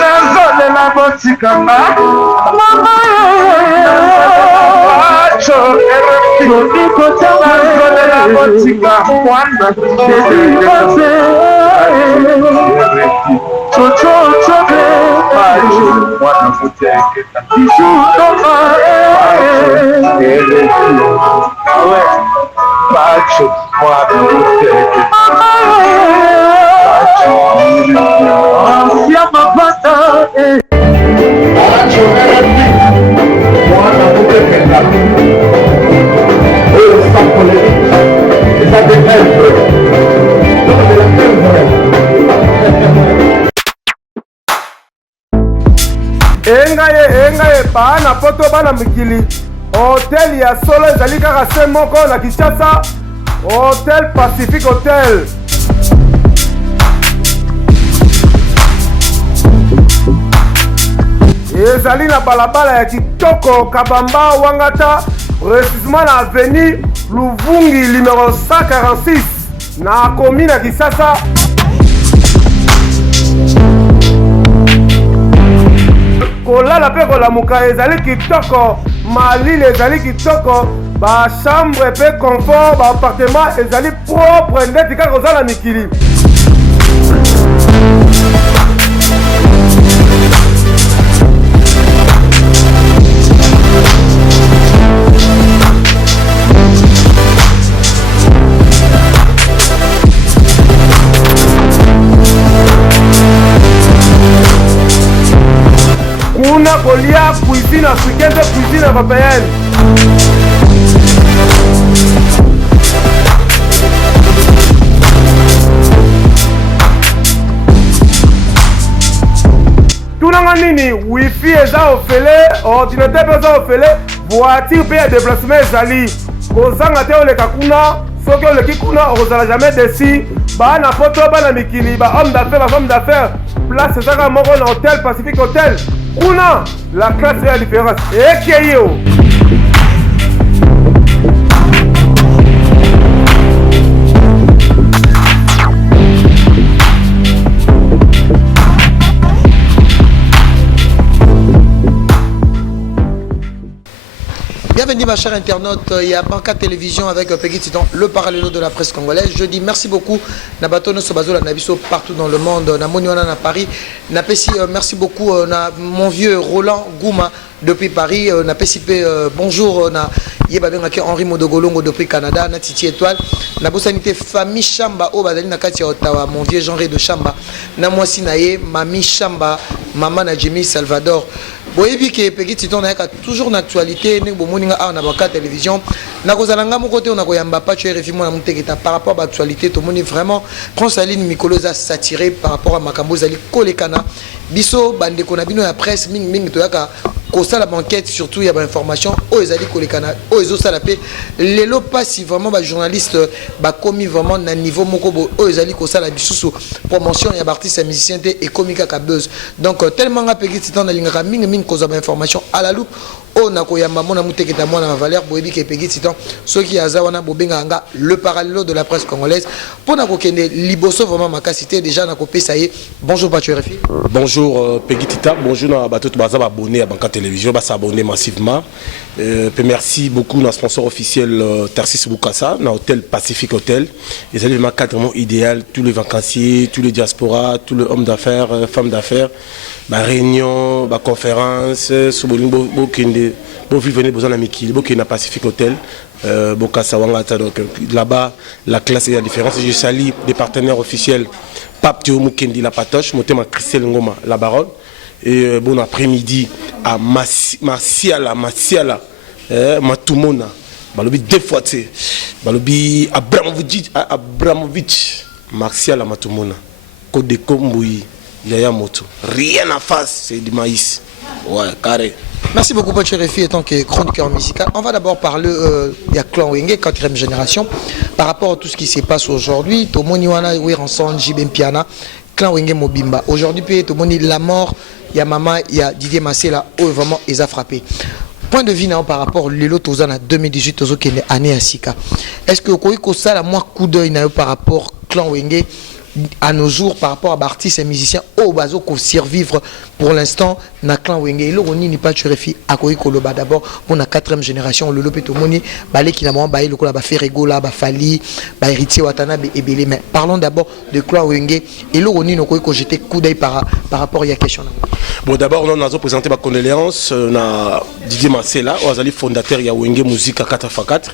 nazolela botikanga mama acho nazolela botika mwana chochochote acho mwana muteketa ishutoma awe acho mwana muteketa ya mapata acho mwana muteketa engaye bana poto bana mikili hotel ya solo ezali kaka se moko na Kinshasa, Hotel Pacific Hotel. Ezali na balabala ya kitoko Kabamba Wangata, précisément na avenue Luvungi numéro 146 na commune ya Kisasa. Kolala pe kolamuka ezali kitoko, malile ezali kitoko, ba chambre pe confort, ba appartement ezali propre ndeti kaka kozala mikili. Kuna kolia cuisine africaine de cuisine européenne. Tunanga nini wifi eza ofele, ordinateur eza ofele, voiture pe ya déplacement ezali. Kozanga te oleka kuna, soki oleki kuna ozala jamais déçu. Bana poto bana mikili, ba homme d'affaires, ba femme d'affaires. Place ezaka moko na Hotel Pacific Hotel. Kuna la classe est la différence. Et yo. Bienvenue ma chère internaute, il y a Banca Télévision avec Peggy Titan, le parallèle de la presse congolaise. Je dis merci beaucoup Nabatono Sobazola Nabiso partout dans le monde, na Moniwana na Paris, na Pessi, merci beaucoup na mon vieux Roland Gouma depuis Paris, na Pessi bonjour na Yebabengake Henri Modogolongo depuis Canada, na Titi Étoile, na Bosanité famille Chamba au Badali na Katia Ottawa, mon vieux genre de Chamba, na Mwasi Naye, Mami Chamba, Maman na Jimmy Salvador. Boyebi ke Peggy Titan na toujours en actualité ne bomoninga a na Banca Télévision na kozalanga mo côté on a koyamba pa tu RFI mo na muteketa par rapport à l'actualité to moni vraiment prend sa ligne Mikoloza satiré par rapport à Makambo zali kolekana biso bande ko na bino ya presse ming to yaka ko sala banquette surtout il y a ba information o ezali kolekana o ezo sala pe lelo pas si vraiment ba journaliste ba commis vraiment na niveau moko bo o ezali ko sala bisusu promotion ya artiste musicien et comique ka buzz donc tellement nga Peggy Titan na linga ming cause ba information à la loupe on a koyamba mona muteketa mona na valeur boyebi ke Peggy Titan ceux qui azawana bobenga nga le parallèle de la presse congolaise pour na kokende liboso vraiment makasité déjà na kopesa ye bonjour Patrick RFI. Bonjour Peggy Titan, bonjour na bato baza abonné à Banca Télévision, ba s'abonner massivement. Merci beaucoup notre sponsor officiel Tarsis Bukasa na Hôtel Pacific Hotel. Ils avaient un cadre idéal, tous les vacanciers, tous les diasporas, tous les hommes d'affaires, femmes d'affaires, ma réunion, ma conférence, so kende bon vivre besoin d'amitié bon qui na Pacific Hotel Bokassa Wangata donc là-bas la classe est la différence. Je salue des partenaires officiels Pape Théo Mukendi la Patoche Motema Christelle Ngoma la Baronne et bon après-midi à Martiala Matumona balobi deux fois tu balobi Abramovich Martiala Matumona Kodeko Mbuyi Yaya Moto rien à face c'est du maïs ouais carré. Merci beaucoup Patrick RFI étant que chroniqueur musical. On va d'abord parler il y a Clan Wenge 4e génération par rapport à tout ce qui se passe aujourd'hui. Tomoni wana ensemble Jibem Piana Clan Wenge Mobimba. Aujourd'hui puis Tomoni la mort, il y a maman, il y a Didier Massela où vraiment ils a frappé. Point de vue par rapport à l'Elo Tozana 2018 Tozo qui est année à Sika. Est-ce que vous avez ça la moins coup d'œil par rapport Clan Wenge à nos jours par rapport à artistes et musiciens au bazo qu'on survivre pour l'instant na clan wenge et loko nini pas turefi akoyi koloba d'abord pour la 4e génération le lopé tomoni balé qui na mo ba lokola ba Ferregola ba Fali ba héritier Watanabe et Belé. Mais parlons d'abord de clan wenge et loko nini koyi ko jeter coup d'œil par rapport à la question. Bon, d'abord on a présenté ma condoléance na Didier Marcella ozali fondateur ya wenge musique à 4x4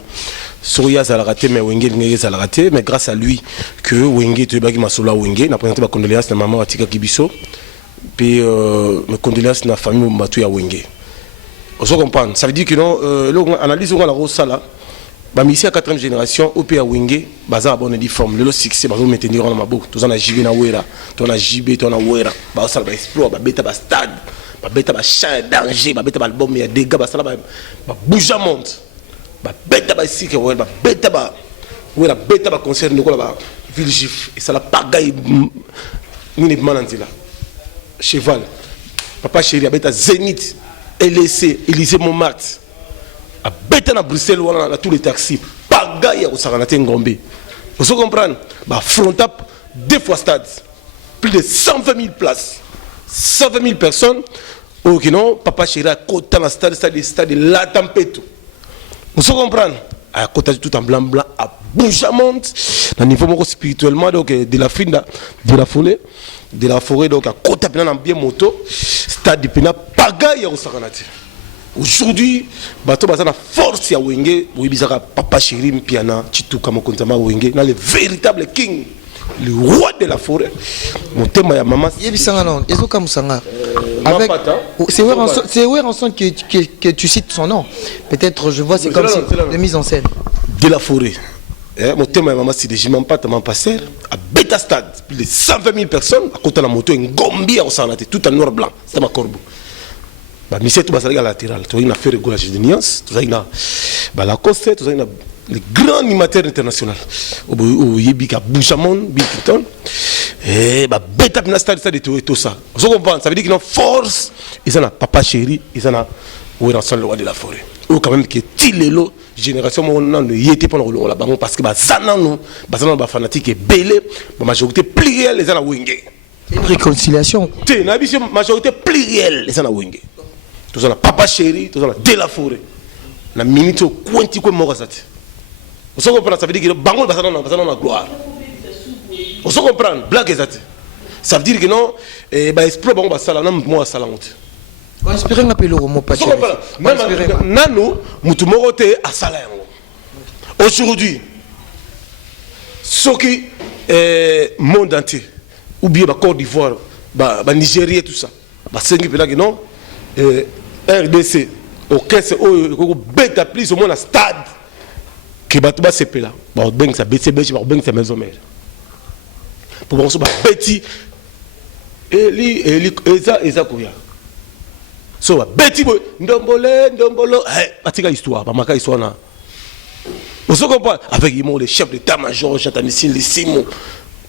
Soria Zalaraté, mais Wenge Ngege Zalaraté, mais grâce à lui que Wenge Tebagi Masola Wenge n'a présenté ma condoléance à maman Atika Kibiso, puis mes condoléances à la famille Matouya Wenge. On se comprend. Ça veut dire que non, l'analyse on a la rose là. Bah ici à 4e génération, au pays à Wenge, baza a bonne forme. Le succès, baza maintenir en mabo. Tous on a JB na Wera, tous on a JB, tous on a Wera. Bah ça va explorer, bah bêta bah stade, bah bêta bah champ danger, bah bêta bah album il y a des gars, bah ça bah bouge monte. Ba beta ba ici que ba beta ba ouais la beta ba concert de quoi ba ville gif et ça la pagaille ni manantila cheval papa chéri beta Zénith LC Élysée Montmartre a beta na Bruxelles wala na tous les taxis pagaille au Saranaté Ngombe vous comprenez ba frontap 2 fois stade plus de 120 000 places 120 000 personnes ok non papa chéri a côté dans stade la tempête. Vous comprenez? À côté de tout en blanc à Bouchamont, à niveau spirituellement donc de la fin de la forêt donc à côté de bien moto, stade de pena pagaille au Saranati. Aujourd'hui, bateau bazana force ya Wenge, oui bizarre papa chéri piana, Chituka Mokontama Wenge, na le véritable king, le roi de la forêt. Mon thème ya maman. Yebisanga non, ezoka musanga. Avec c'est où en son que tu cites son nom. Peut-être je vois c'est comme si de mise en scène. De la forêt. Mon thème maman c'est de Jimam Pat maman passer à Beta Stade, plus de 120 000 personnes à côté de la moto en Gombi au Sanate, tout en noir blanc, c'est ma corbeau. Bah mission tout basaliga latéral, tu as une affaire de goulage de nuance, tu as une bah la coste, tu as une les grands animateurs internationaux au Yebika Bouchamon, Bikiton et bah bêta na stade de tout ça. Vous comprenez? Ça veut dire qu'ils ont force, ils ont papa chéri, ils ont où est le roi de la forêt. Ou quand même que tilelo génération mon ne yété pas le là parce que bah zanano bah fanatique et belé majorité plurielle les ana wenge. Une réconciliation. Té na biso majorité plurielle les ana wenge. Tous on a papa chéri, tous on a de la forêt. La minute au quanti quoi morazati. Vous comprenez? Ça veut dire que bango basana na gloire. Vous comprenez? Blague exacte. Ça veut dire que non bah esprit bango basala na moi sala honte. On espère un appel au mot pas. Nano mutumorote asala yango. Aujourd'hui ce qui monde entier ou bien Côte d'Ivoire, Nigeria tout ça. Ba sengi pela que non RDC au caisse au bête plus au moins la stade que batuba sepela. Ba beng sa BCB ba beng sa maison mère. Pour bon so ba beti eli eza koya. So beti boy ndombolo atika histoire ba maka histoire na. Vous comprenez avec le chef d'état-major Chatanissin Lissimo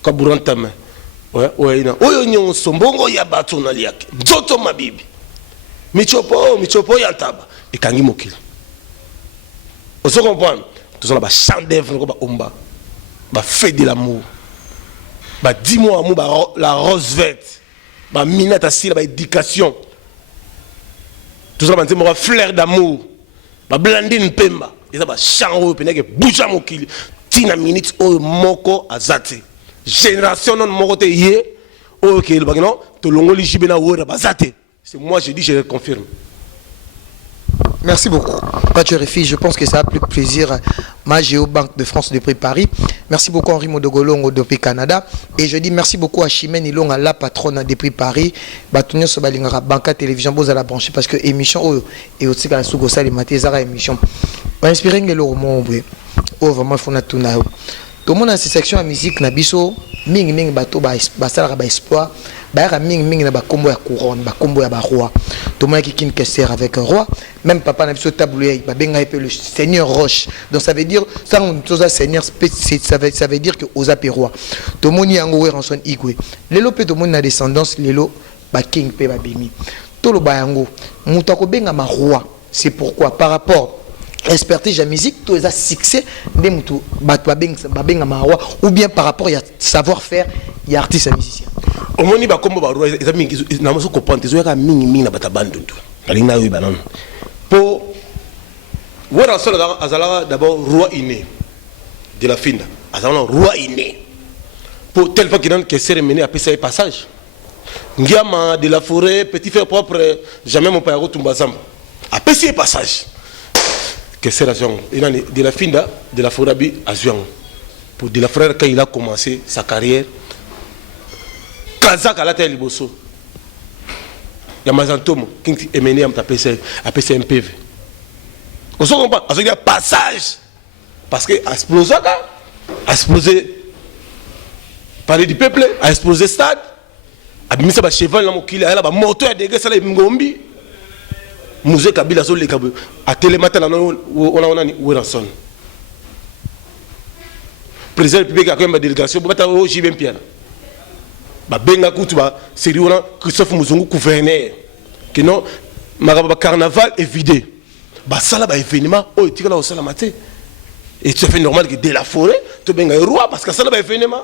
Kaburantama. Ouais ina. Oyo nyonso mbongo ya bato na liaki. Nzoto mabibi. Michopo ya ntaba ekangi mokili. Vous comprenez? Tout ça ba chant d'œuvre ba omba. Ba fête de l'amour. Ba 10 mois amour ba la rose verte. Ba minata si ba éducation. Tout ça ba nzembo fleur d'amour. Ba Blandine Pemba. Ils ont chant au pénèque bouja mokili. Tina minutes au moko azate. Génération non morote yé. Ok le bagno. To longoli jibena wora bazate. C'est moi je dis je le confirme. Merci beaucoup. Pathieu Refi, je pense que ça a plus plaisir ma Géobanque de France depuis Paris. Merci beaucoup Henri Modogolongo depuis Canada. Et je dis merci beaucoup à Chimène Ilonga, la patronne depuis Paris. Batonio Sobalingara, Banca Télévision, vous allez la brancher parce que émission et aussi quand Sougo Sali Maté, Zara émission. On inspire le roman, oh vraiment il faut na tout na. Tout le monde a cette section à musique na biso, ming bato basala ba espoir. Bah ming na ba combo ya couronne ba combo ya ba roi tout le monde qui kin kesser avec un roi même papa na biso taboulet ba benga epé le seigneur roche donc ça veut dire ça on toza seigneur ça veut dire que aux apé roi tout le monde yango en son igwe lelo pe tout le monde na descendance lelo ba king pe ba bimi tout le ba yango muta ko benga ma roi c'est pourquoi par rapport expertise la musique, tout ça succès des moutons, ou bien par rapport à savoir-faire, il y a artiste et musicien. Au moins, il y a comme ils ont comprendre, ils ont mis na batabandu. Alina oui banon. Pour voilà cela azala d'abord roi inné de la fin. Azala roi inné. Pour tel fois qu'il s'est remené à passer passage. Ngiama de la forêt, petit frère propre, jamais mon père Tumbazam. À passer passage. Que c'est la zone. De la fin de la forêt à Zion. Pour de la frère quand il a commencé sa carrière. Kazak à la télé bosso. Il y a Mazantomo qui est mené à passer un PV. On se comprend. Il y a passage. Parce que a explosé parler du peuple, a explosé le stade. A mis ça cheval dans mon kilo, a la moto a dégué ça les ngombi. Musée Kabila sur les kabou. A télématin on a Wilson. Président République a quand même une délégation pour battre au JBM Pierre. Ba benga kutuba c'est on a Christophe Muzungu gouverneur. Que non magaba carnaval est vidé. Ba ça là ba événement oh tu là au sala matin. Et tu fais normal que de la forêt tu benga roi parce que ça là ba événement.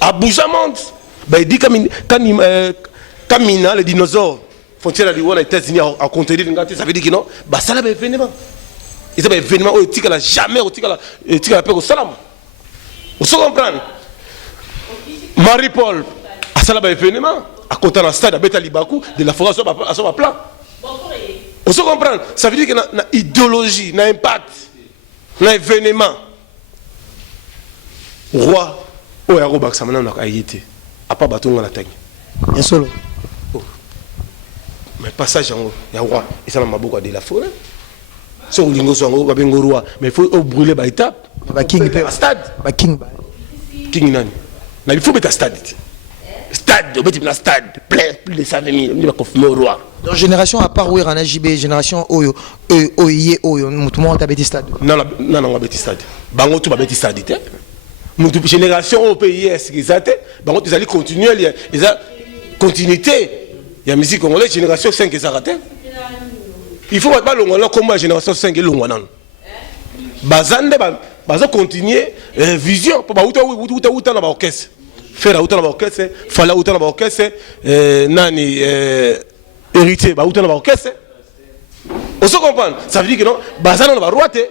À Boujamont, il dit quand Mina, les dinosaures, frontière à l'Iwan, les États-Unis à contenir, ça veut dire que non, ça là, c'est un événement. Et c'est un événement où il n'y a jamais au salam. Vous comprenez? Marie-Paul, ça là, c'est un événement. À côté de la stade, à Betalibakou, de la forêt à son plan. Vous comprenez? Ça veut dire qu'il y a une idéologie, un impact, un événement. Roi. Oh, il y a un robot qui a été à pas bâton dans la tête. Il y a solo. Mais passage en haut, il y a un roi. Et ça m'a beaucoup de la forêt. Si on dit que c'est un roi, mais il faut brûler par étape. King stade. King. King Nani. Il faut mettre un stade. Stade, on met un stade plein, plus de 100 000. On va confirmer au roi. Donc, génération à part où il y a un JB, génération Oyo, tout le monde a un stade. Non, on va un stade. Bango, tu vas un stade. Notre génération au pays est ce qu'ils étaient, ils allaient continuer, ils ont continuité. Il y a la musique congolaise, génération 5 ils ont raté. Il faut pas l'ongolais comme la génération 5 et l'ongolais. Bazande, ils continuer vision pour outa dans l'orchestre. Faire outa dans l'orchestre, falla outa dans l'orchestre, nani héritier, outa dans l'orchestre. On se comprend. Ça veut dire que non, bazande va roiter.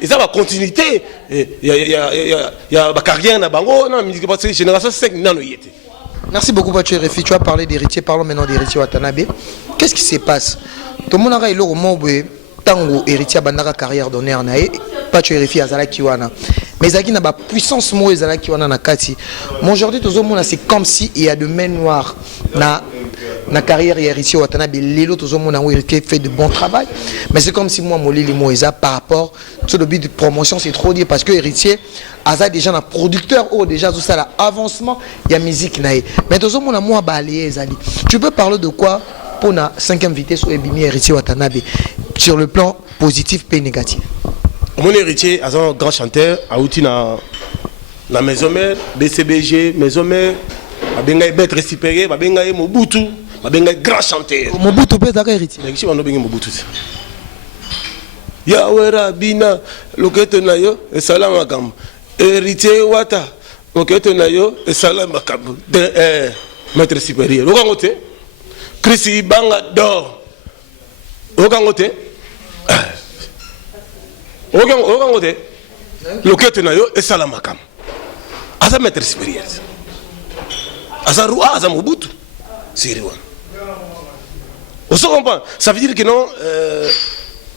Et ça va continuité. Il y a ma carrière dans Bango, non, mais c'est génération 5 non. Merci beaucoup, Patrick Refi. Tu as parlé d'héritier. Parlons maintenant d'héritier Watanabe. Qu'est-ce qui se passe? Tout le monde a eu le moment où tango héritier bandara carrière donnée en aïe. Patrick Refi azala kiwana. Mais il y a une puissance moi azala kiwana na kati. Mais aujourd'hui tout le monde c'est comme si il y a de main noire na carrière héritier Watanabe. Lelo tout le monde a héritier fait de bon travail. Mais c'est comme si moi molili moïsa par rapport sur le but de promotion c'est trop dire parce que héritier aza déjà un producteur ou déjà tout ça là avancement il y a musique naïe. Mais tout le monde a moi balayé ezali. Tu peux parler de quoi pour la 5e vitesse ou Ebimi héritier Watanabe sur le plan positif et négatif? Mon héritier est un grand chanteur, a outil dans la maison mère, BCBG, maison mère, a benga bête récupéré, a benga Mobutu, a benga grand chanteur. Mobutu peut être héritier. N'existe pas benga Mobutu. Yawera bina, loketo na yo, et salam akam. Héritier wata, loketo na yo, et salam akam. Maître supérieur. Okangote, Chrissy Banga d'or. Okangote. Okangote, loketo na yo, et salam akam. Asa maître supérieur. Asa roi, asa Mobutu. C'est roi. On se comprend. Ça veut dire que non.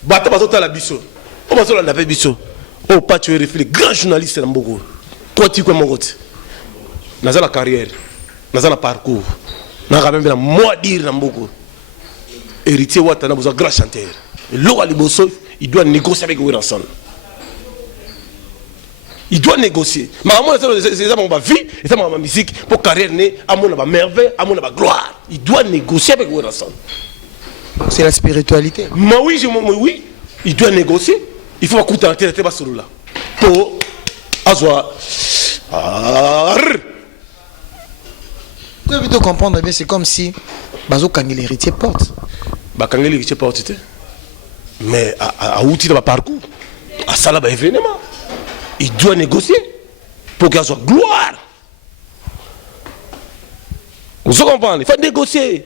Bata bazota la biso. O bazola na biso. O pas tu réfléchis grand journaliste na mboko. Toi tu quoi mon côté. Naza la carrière. Naza la parcours. Na quand même moi dire na mboko. Héritier Wata na besoin grand chanteur. Et l'ora liboso, il doit négocier avec Wilson. Il doit négocier. Mais à moi c'est ça mon vie et ça ma musique pour carrière né à mon ba merveille, à mon ba gloire. Il doit négocier avec Wilson. C'est la spiritualité. Mais oui, il doit négocier. Il faut écouter la tête sur là. Pour avoir. Tu veux comprendre, c'est comme si Bazo Kangé l'héritier porte. Kangé l'héritier porte. mais à outil dans parcours, à ça là événement, il doit négocier pour qu'il soit gloire. Vous comprenez? Il faut négocier.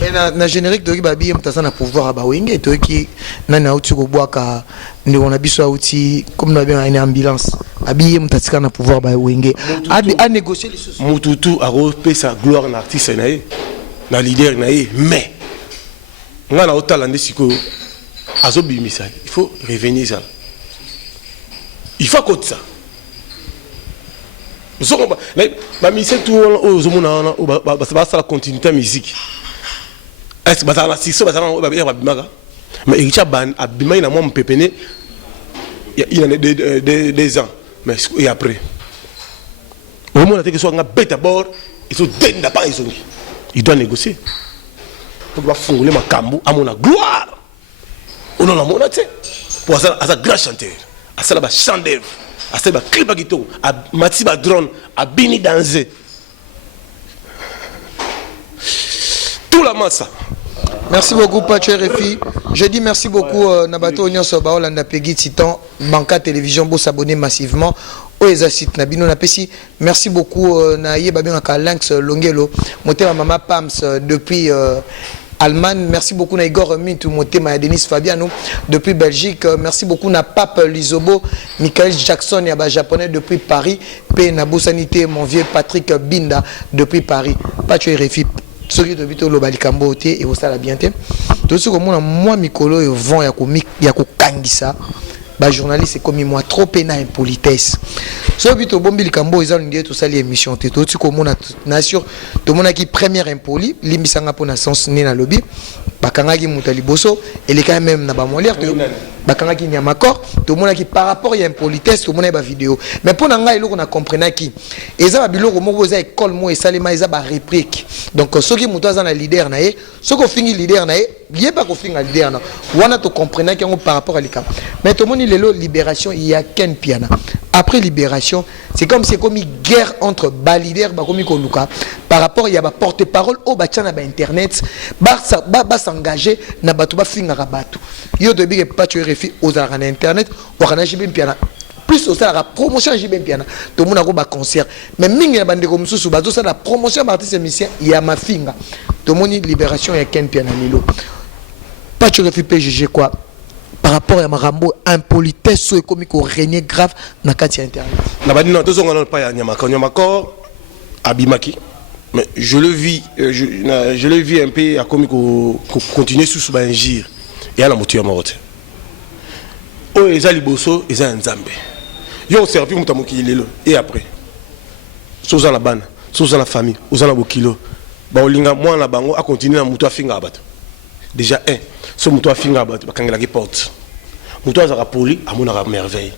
Mais na générique de Babi, on a pouvoir à Bawing et qui n'a outil au bois car nous on a besoin outil comme nous avons une ambulance. Abi, on a pouvoir à Bawing à négocier les choses. Moutoutou a repéré sa gloire en artiste na leader mais on a autant l'andesiko azobimisa. Il faut revenir ça. Il faut côté ça. Vous comprenez? La musique tout aux hommes c'est la continuité musique. Est-ce que ça si ça mais il y a ban abima ina moi mpepene il y a des ans mais et après au moment où soit nga bête d'abord ils sont denda pas ils doivent négocier pour pouvoir fongoler ma kambu à mon gloire on a mon até pour ça à sa grand chanteur à ça la chanteur à ça la clip guito à matiba drone à bini danser tout la masse. Merci beaucoup, Pacho RFI. Je dis merci beaucoup, Nabato Onyon Sobao, Landa Peggy Titan, Banca Télévision, pour s'abonner massivement. Oezasit Nabino Napesi. Merci beaucoup, Naye Babinaka Lynx Longelo, Motema Mama Pams depuis Allemagne. Merci beaucoup, Igor Mintou, Motema Denis Fabiano depuis Belgique. Merci beaucoup, na Pape Lizobo, Michael Jackson, Yaba Japonais depuis Paris. P. Nabou Sanité, mon vieux Patrick Binda depuis Pacho RFI. Soki de bito lo balikambo te et ça la bien te to ce comme moi mikolo et vent ya ko kangisa ba journaliste comme moi trop pena impolitesse so bito bombi likambo ils ont dit tout ça les émissions te to ce comme na sur to mona qui première impoli limbisanga pona sens ni na lobby bakangaki mutali boso et les quand même na ba molière to bakangaki nyamakor to mona qui par rapport à impolitesse to mona ba vidéo mais pour nga eloko na comprendre qui eza ba biloko moko za école mo esalema eza ba réplique donc soki muto aza na leader na ye soko fingi leader na ye yeba ko finga leader na wana to comprendre qui par rapport à l'ikam mais to moni lelo libération il y a Ken Piana après libération c'est comme une guerre entre ba leader ba komi ko luka par rapport il y a ba porte-parole au ba tchana ba internet ba s'engager na batu ba finga rabatu yo de big pas tu refi aux arènes internet ou kana JB Piana plus au ça la promotion JB Piana tout le monde a ba concert mais mingi na bande comme sous bazo ça la promotion artiste musicien il y a ma finga tout le monde libération il y a Ken Piana lilo pas tu refi PGG quoi par rapport à Marambo impolitesse socio-économique au régner grave na kati internet na badi non tous on pas ya Nyamako abimaki mais je le vis un peu à comme continuer sous bangir et à la moitié morte oh eza liboso eza nzambe yo servi mutamoki lelo et après soza la bana soza la famille oza na bokilo ba olinga mwana bango a continuer na mutu afinga abato déjà so mutu afinga abato bakangela ki porte mutu azaka poli amona ka merveille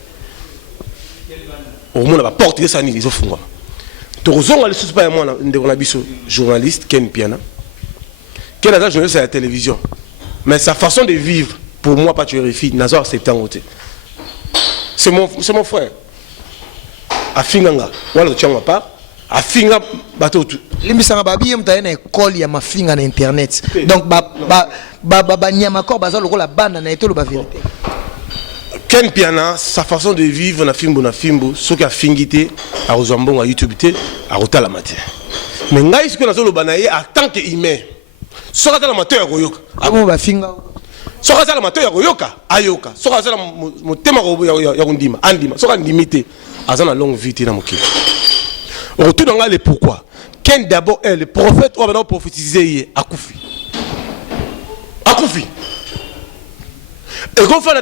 au monde ba porte ça ni izo fungwa tozonga le sous pas moi ndeko na biso journaliste Ken Piana Ken a journaliste à la télévision mais sa façon de vivre pour moi pas tu vérifies nazo accepter en côté c'est mon frère afinganga wala tchanga pas afinga bato tout limbisanga babi mta na école ya mafinga na internet donc ba Nyamakor baza lokola banda na etolo ba vérité Ken Piana sa façon de vivre na fimbo ce qui a fingité à Ozambon à YouTube té à Rota la matin mais ngai ce que nazo lo banaye en tant que humain so ka la matin ya koyoka abo ba finga so ka la matin ya koyoka ayoka so ka la motema ya kundima andima so ka ndimité azana longue vie na mokili retour dans le pourquoi Ken d'abord est le prophète ou va prophétiser akufi et quand on a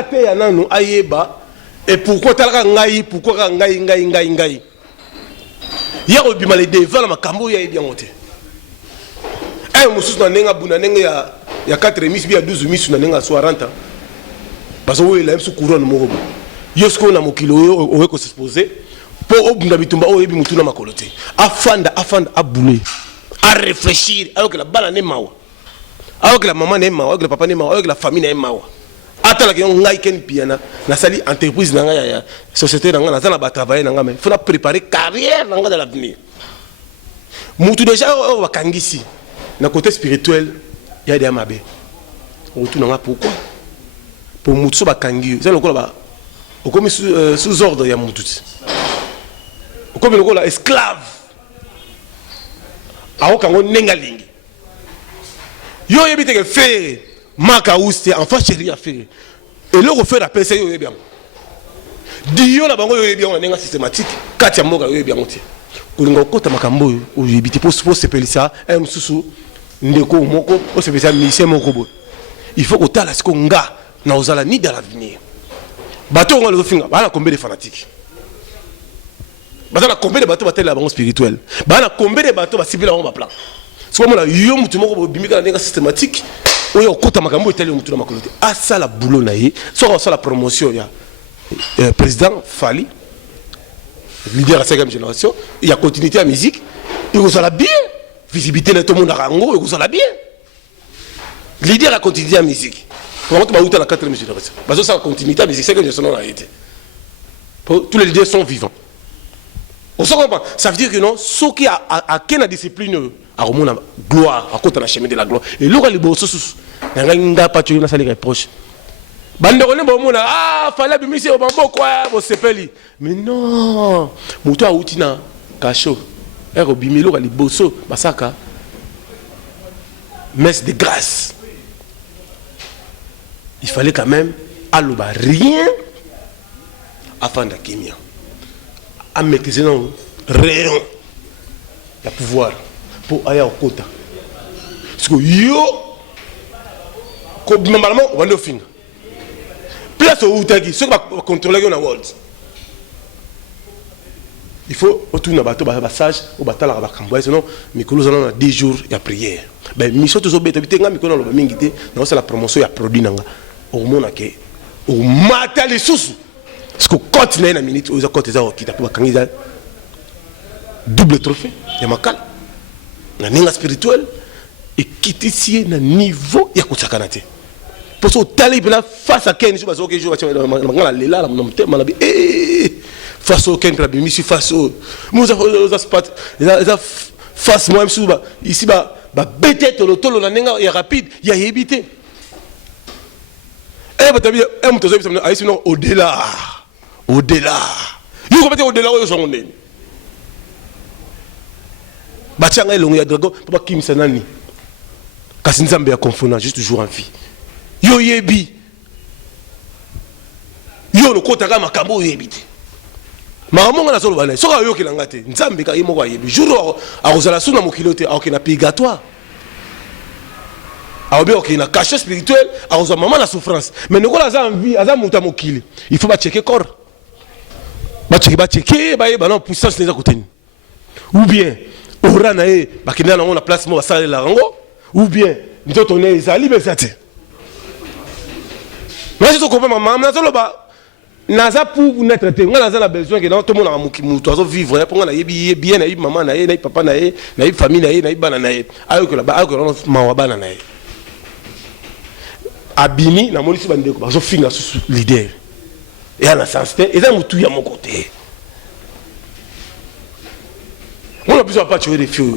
été à nanu ayeba et pourquoi talaka ngai pourquoi ngai ya obima le devant la makambo ya bien monté mususu na nenga buna nenga ya 4 miss bia 12 miss na nenga 40 parce que oui la msu couronne moko yosko na mokilo o ko s'exposer pour obunda bitumba o yebi mutuna makolote afanda aboulé à réfléchir alors que la bala ne mawa avec la maman n'est mawa avec le papa n'est mawa avec la famille n'est mawa atala que ngai Ken Piana na sali entreprise nanga ya société nanga na zana ba travailler nanga mais faut préparer carrière nanga dans l'avenir mutu déjà wakangisi na côté spirituel il y a des mabe Pourquoi? Pour Moutso Bakangi, c'est le quoi comme sous ordre il y a Moutouti. Comme le quoi esclave. Aokango Nengaling. Yo yebite que faire Maka Ouste, enfant chéri à faire. Et le refaire la PC yo bien. Dio la bango yo bien on a systématique. Katia Moga yo bien oti. Kulinga kota makambo yo yebite pour se pelisa un susu ndeko moko o se pelisa mission moko bo. Il faut que tu aies ce nga na ozala ni dans l'avenir. Bateau on le finga, ba na combien de fanatiques. Ba na combien de bateaux ba la banque spirituelle. Ba na combien de bateaux ba civil on ba plan. C'est comme la yo mutu moko bimika na systématique. Oyo kota makambo etali mutu na makolote. A ça la boulot na ye. So ça la promotion ya président Fali leader à 5e génération, il y a continuité à musique, il vous la bien. Visibilité de tout le monde à Rango, il vous la bien. L'idée la continuité à musique. Comment tu vas où la 4e génération? Parce que ça continuité à musique, c'est que je suis là été. Tous les leaders sont vivants. On se comprend. Ça veut dire que non, ceux qui a quelle discipline à remonter la gloire, à côté de la chemin de la gloire. Et là, les beaux sous, il y a pas de ça les reproches. Bandorone bon ah fallait bimisi au bambo quoi vous sepeli. Mais non, moto a outina cacho. Ero bimilo ali bosso basaka. Messe de grâce. Il fallait quand même alloba rien afin d'akimia. À maîtriser non rayon le pouvoir pour aller au quota. Parce que yo comme normalement on va finir. Place au Outagi, ceux qui vont contrôler la world. Il faut retourner à bateau, sage, au bateau à la camboise, sinon, Mikolo a 10 jours, il y a prière. Ben, Michel, tu as dit, Mikolo a dit, c'est la promotion, il y a produit. Au monde, au matin, les sous. Parce que quand il y a une minute, il y a un double trophée, il y a un cal, il y a un niveau spirituel, et qui est ici, il y a un niveau, il y a un kanate. Pour ce talib là face à Ken, je pense que je vais là face au Ken, je face au face moi ici bête le tolo la nenga est rapide, il y a évité. Sinon au-delà. Au-delà. Yo comment au-delà yo sont ndeni. Batianga elongo ya dragon papa Kim Sanani. Kasi Nzambe ya confondant juste toujours en vie. Yo yebi yo le kota kama makambo yebi te makambo na solo bana soka yo kelanga te Nzambe ka yimo kwa yebi jour akozala suna mokilo te akena purgatoire aobe okena cachet spirituel akozwa maman la souffrance mais ne kola za envie aza muta mokili il faut ba checker corps ba checker ba yeba non puissance neza koteni ou bien ora na e ba kenda na on place mo ba sala la rango ou bien ndoto ne ezali besate. Moi je comprends maman naza pour naître te nga naza na besoin que tout le monde a mutu azo vivre pour nga yebi bien na yebi maman na ye na papa na ye na yebi famille na ye na yebi bana na ye ayo que là ayo que mawa bana na ye abini na monisi bandeko bazo finga sous leader et à la sens te eza mutu ya mon côté on a besoin pas tuer les filles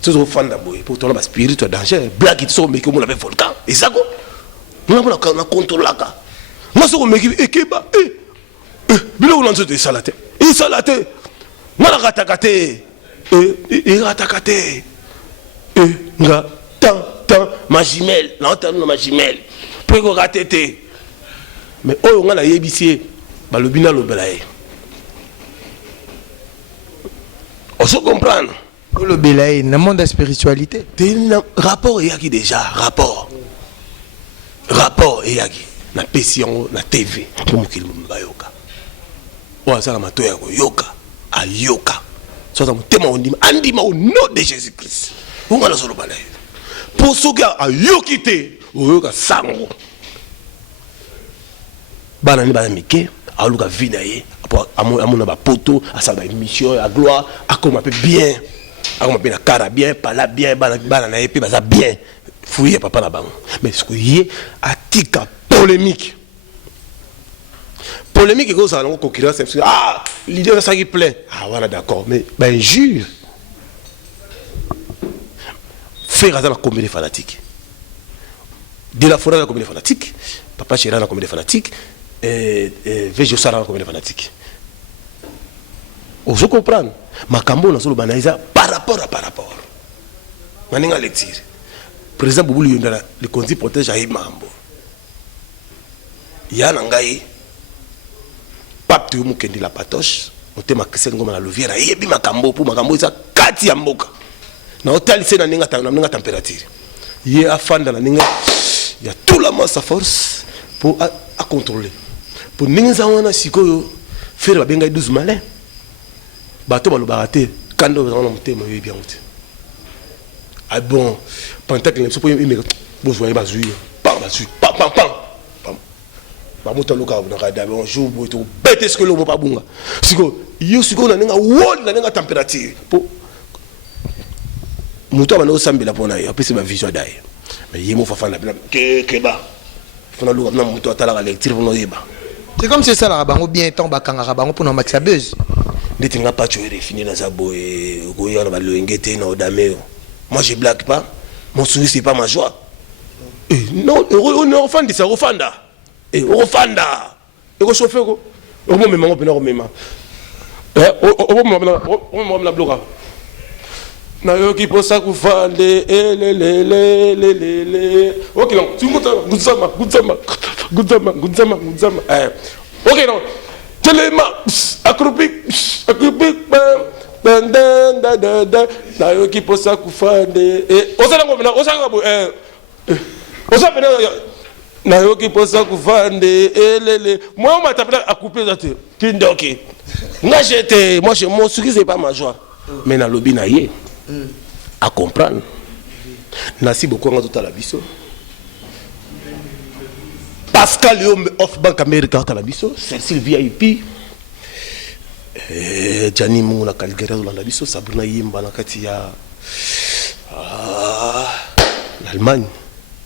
c'est au fond d'abord pour toi la spirituel danger blague qui sont mais comme on avait volcan et ça quoi. Nous avons contrôlé là. Moi, je me dis, Ekeba, bilo on a salate. Et salate. Moi, la ratakate. Et ratakate. Et nga tant ma jumelle, l'entendre ma jumelle. Prego ratete. Mais oh, on a yébissé. Bah le bina le belaye. On se comprend. Le belaye, dans le monde de la spiritualité. Rapport il y a qui déjà rapport. Rapport et yaki na pession na TV pour mukili mbayoka wa sala matoya ko yoka ayoka so ça mutema andima au nom de Jésus-Christ on va la solo balai pour ceux qui ayokité oyoka sango bana ni bana mike aluka vinaye amona ba poto asaba mission à gloire akoma pe bien akoma pe na cara bien pala bien bana na epe baza bien fouiller papa là-bas. Mais ce qui est atika polémique. Polémique et que ça a une concurrence. Ah, l'idée de ça qui plaît. Ah voilà d'accord. Mais ben jure. Faire dans la combien de fanatiques. De la Forêt, combien de fanatiques, Papa Chéran, combien de fanatiques, VG Sara, combien de fanatiques. Vous comprenez? Makambo, on a solo banaliser par rapport. Maninga lecture. Président Boubou Yondala, le conduit protège à Imambo. Yana ngai, pape tu mukendi la patoche, moté ma kesen ngoma na loviera, yebi makambo pour makambo isa kati ya mboka. Na hotel c'est na ninga température. Yé afanda na ninga, il y a tout la masse à force pour à contrôler. Pour ninga wana sikoyo faire ba benga 12 malin. Bato ba lo baraté, kando ba na moté mo yebi amuté. Ah bon, pendant que les gens me besoin de bazouille, pam. Ba moto loka na kada bon jour boto bête ce que le pas bunga. Siko, yo siko na ninga wol na ninga température. Po moto ba no sambela pona yo, apesi ba vision dai. Mais yemo fa fana ke ba. Fona loka na moto atala lecture no yeba. C'est comme c'est ça la rabango bien temps ba kanga rabango pour no max la buzz. Ndeti nga pas tu fini na zabo e goyo na ba lo ngete na odameo. Moi je blague pas, mon sourire c'est pas ma joie. Non, on est enfant de ça, refanda. Et refanda. Et on chauffe quoi? On me met on peut même. On me bloquer. Na yo qui pense ça ku fande le. OK non, tu goudzama. OK non. Tellement accroupi. Na yo ki posa kufande osala ngomena osanga bo osapena na yo ki posa kufande lele moi on m'a tapé à couper ça kindoki nga j'étais moi mon sourire c'est pas ma joie mais na lobby na yé à comprendre nasi beaucoup nga tota la biso Pascal yo off bank America tota la biso Cécile VIP Gianni Mungu na Calgary dans la biso Sabrina Yimba na kati ya l'Allemagne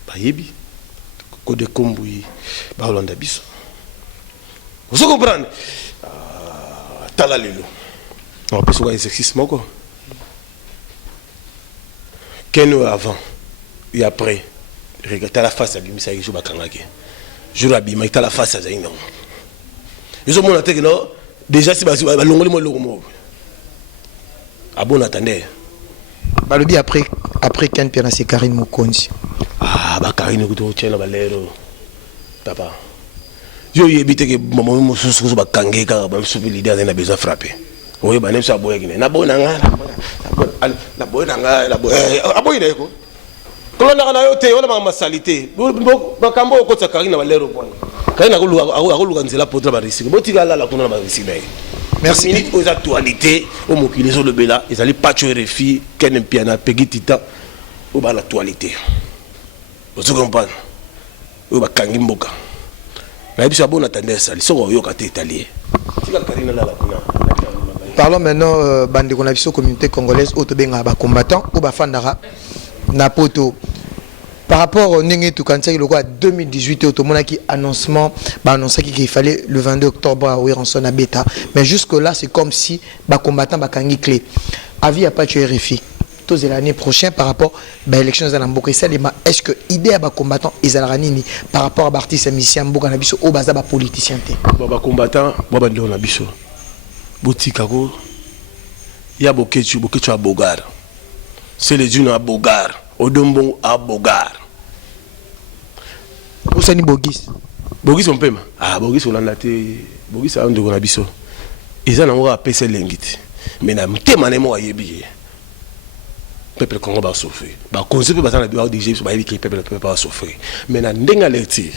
bayebi Code Kombui ba Hollande biso. Vous comprenez? Tala lelo. On peut soit exercice moko. Keno avant et après regarde la face à bimisa jour bakangake. Jour abima ita la face à zaino. Ils ont mon attaque non. Déjà si basi balongoli mo lokomo. Ah bon attendez. Balobi après Ken Pierre c'est Karine Mokonzi. Ah ba Karine ko to tshela balero. Papa. Yo yebite ke maman mususu ba kangeka ba msupi leader na besoin frapper. Oye ba nemsa boye kine. Na bona nga. La bona nga la boye. Aboye neko. Kolona na yo te wala ma salité. Ba kambo ko tsa Karine balero bona. Merci. Aux actualités, au mokili sur le bela, ils allaient pas tuer les filles, Ken Piana, Peggy Tita, ou bah l'actualité. Vous comprenez? Ou bah Kangimboka. Mais bien bon attendez ça, ils sont au Yoka italien. Parlons maintenant bande qu'on a vu sur communauté congolaise autobenga ba combattant ou ba fandara Napoto. Par rapport au Nengue Toukansa, il y a 2018, il qui annoncement, annoncé qu'il fallait le 22 octobre à Ouiranson à Beta. Mais jusque-là, c'est comme si les combattants ont clé. Avis à pas tuer RFI. L'année prochaine, par rapport à l'élection de Namboka, est-ce que l'idée à les combattants Ranini par rapport à l'artiste musicien Mboka Nabiso ou baza politicien? Les combattants, Nabiso. Boutikako, il y a beaucoup de Bogar. C'est les unes à Bogar. Odombo à Bogar. Où ça ni Bogis? Bogis on peut. Ah Bogis on a été. Bogis a un de Gonabiso. Ils en ont appelé l'engite. Mais na mtemane mo ayebi. Peuple Congo va souffrir. Ba conseil ba na biwa DJ so ba yebi que peuple va souffrir. Mais na ndenga lerti.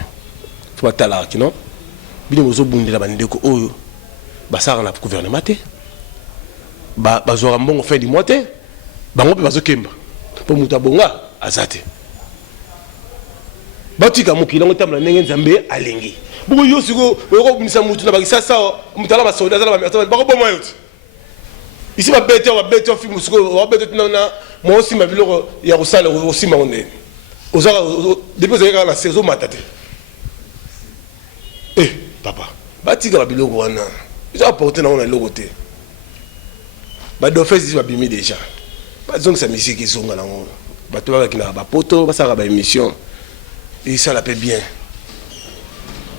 Tu vas tala ki non? Bino bozo bundela bandeko oyo. Ba sara na gouvernement te. Ba zo rambongo fin du mois te. Ba ngope bazo kemba. Pour mutabonga azate batika mukila ngotamla ndenge nzambe alengi buko yosiko oko binisa mutu na bakisa sawa mutala ba soldat la ba bako bomo yoti ici ba bete fi musiko ba bete na mo aussi ma biloko ya kosala aussi ma onde ozaka depuis que la saison matate papa batika ba biloko wana ils ont apporté na on loko te ba do fes ba bimi déjà. Donc ça musique qui sont là, bateau avec la poto, ça va émission. et ça l'appelle bien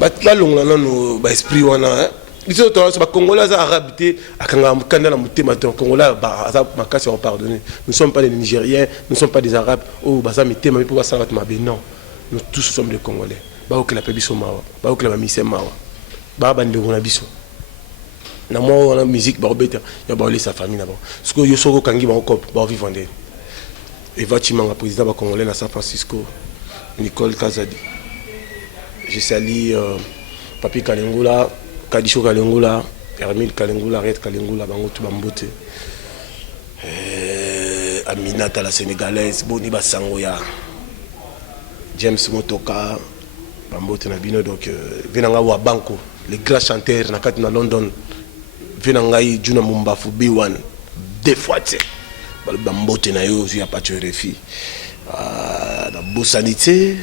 balongla nano ba esprit wana biso to ba congolais za arabe te akanga mukanda na mutema to congolais ba za makasi on pardonner nous sommes pas des nigériens nous sommes pas des arabes oh baza mitema mais pour ba salat mabe non nous tous sommes des congolais ba okela pe biso mawa ba okela ba mise mawa ba ba ndeko na biso na mo na musique ba obeta ya ba sa famille na ba parce que yo soko kangi ba okop ba vivre ndé Eva Chimanga président ba congolais na San Francisco Nicole Kazadi je salue Papi Kalengula Kadisho Kalengula Hermile Kalengula Red Kalengula bango tu bambote Aminata la sénégalaise Boni Basango ya James Motoka bambote na bino donc venanga wa banko les grands chanteurs na kati na London venanga yi Juna Mumbafu B1 deux fois tu bambote na yo ya patio refi na bosanité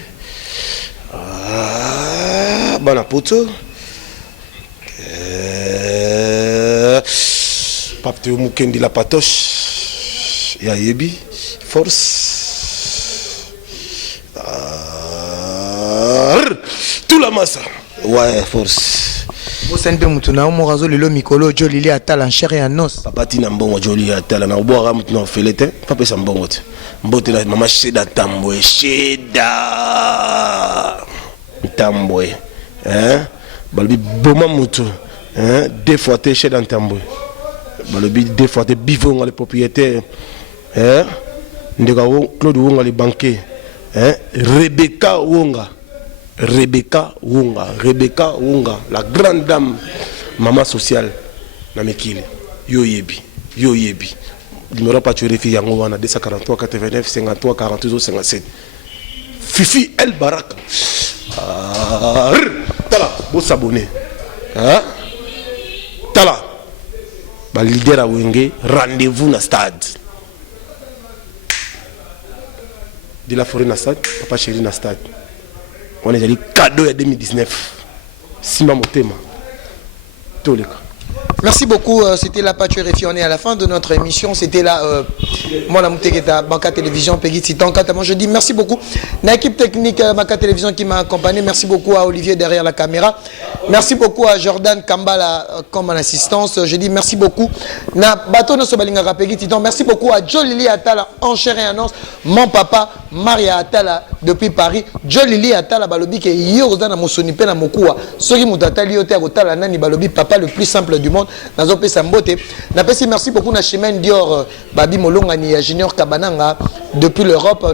bana poto papte mukendi la patoche ya yebi force tout la massa ouais force Bosende mutuna omorazo lelo mikolo jolili atala en chair et en os papa tina mbongo joli atala na boira mutuna felete papa sa mbongo te mbote la mama sheda tambwe sheda tambwe balobi boma mutu deux fois te sheda tambwe balobi deux fois te bivonga les propriétaires ndeka Claude Wonga les banquiers Rebecca Wonga, la grande dame, maman sociale, na mekili. Yo yebi. Numéro pas tu refi yango wana 243 89 53 42 57. Fifi El Baraka. Tala, beau s'abonner. Tala. Ba leader a wenge, rendez-vous na stade. De la forêt na stade, papa chéri na stade. On est allé cadeau en 2019. Sima Motema. Toleka. Merci beaucoup, c'était la Pâture Réfi. On est à la fin de notre émission. C'était là, moi la Mouteketa, Banca Télévision, Peggy Titan. Je dis merci beaucoup à l'équipe technique Banca Télévision qui m'a accompagné. Merci beaucoup à Olivier derrière la caméra. Merci beaucoup à Jordan Kambala comme en assistance. Je dis merci beaucoup à Bato Sobalinga Peggy Titan. Merci beaucoup à Jolili Atala en chair et en os. Mon papa, Maria Atala depuis Paris. Jolili Atala Balobi qui est Yozana Mosonipe na Mokua. Soki Moutatali Yote Agotala Nani Balobi, papa le plus simple du monde. Merci beaucoup à Chimène Dior, Babi Molongani, Junior Kabananga depuis l'Europe.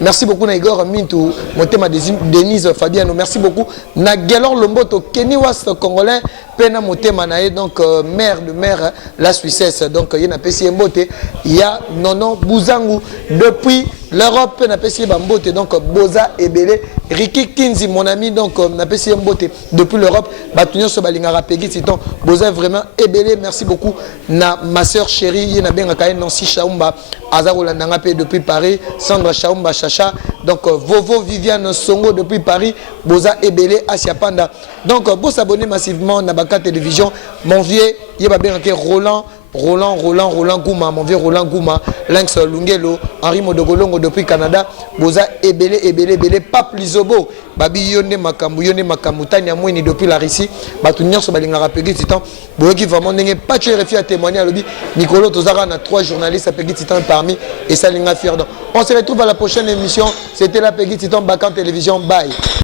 Merci beaucoup à Igor Mintou, Motema Denise Fabiano. Merci beaucoup à Gelor Lomboto, Kenny Wast Congolais, Pena Motema Nae, donc maire de maire la Suissesse. Donc il y a Pessi Mbote, il y a Nono Bouzangou depuis l'Europe, Pena Pessi Bambote, donc Boza Ebele, Ricky Kinzi, mon ami, donc Pessi Mbote depuis l'Europe, Batunio Sobalingara Peggy Titon, Boza vraiment Ebele. Merci beaucoup na ma soeur chérie, Yena Benga Nancy Chaumba, Azarola Nangape depuis Paris, Sandra Chaumba Chacha, donc Vovo Viviane Songo depuis Paris, Boza Ebele, Asia Panda. Donc vous s'abonner massivement à Banca Télévision, mon vieux, Yeba Benga Roland Gouma, mon vieux Roland Gouma, Lynx Lungelo, Henri Modogolongo depuis Canada, Boza Ebele, Pape Lizobo, Babi Yone Makamu, Tania Mouini depuis la Russie, Batunir Sobalingara Peggy Titan, Boyoki vraiment n'est pas tué réfi à témoigner à l'objet, Nicolo Tozara, on a 3 journalistes à Peggy Titan parmi, et Salinga Fierdan. On se retrouve à la prochaine émission, c'était la Peggy Titan Banca Télévision, bye.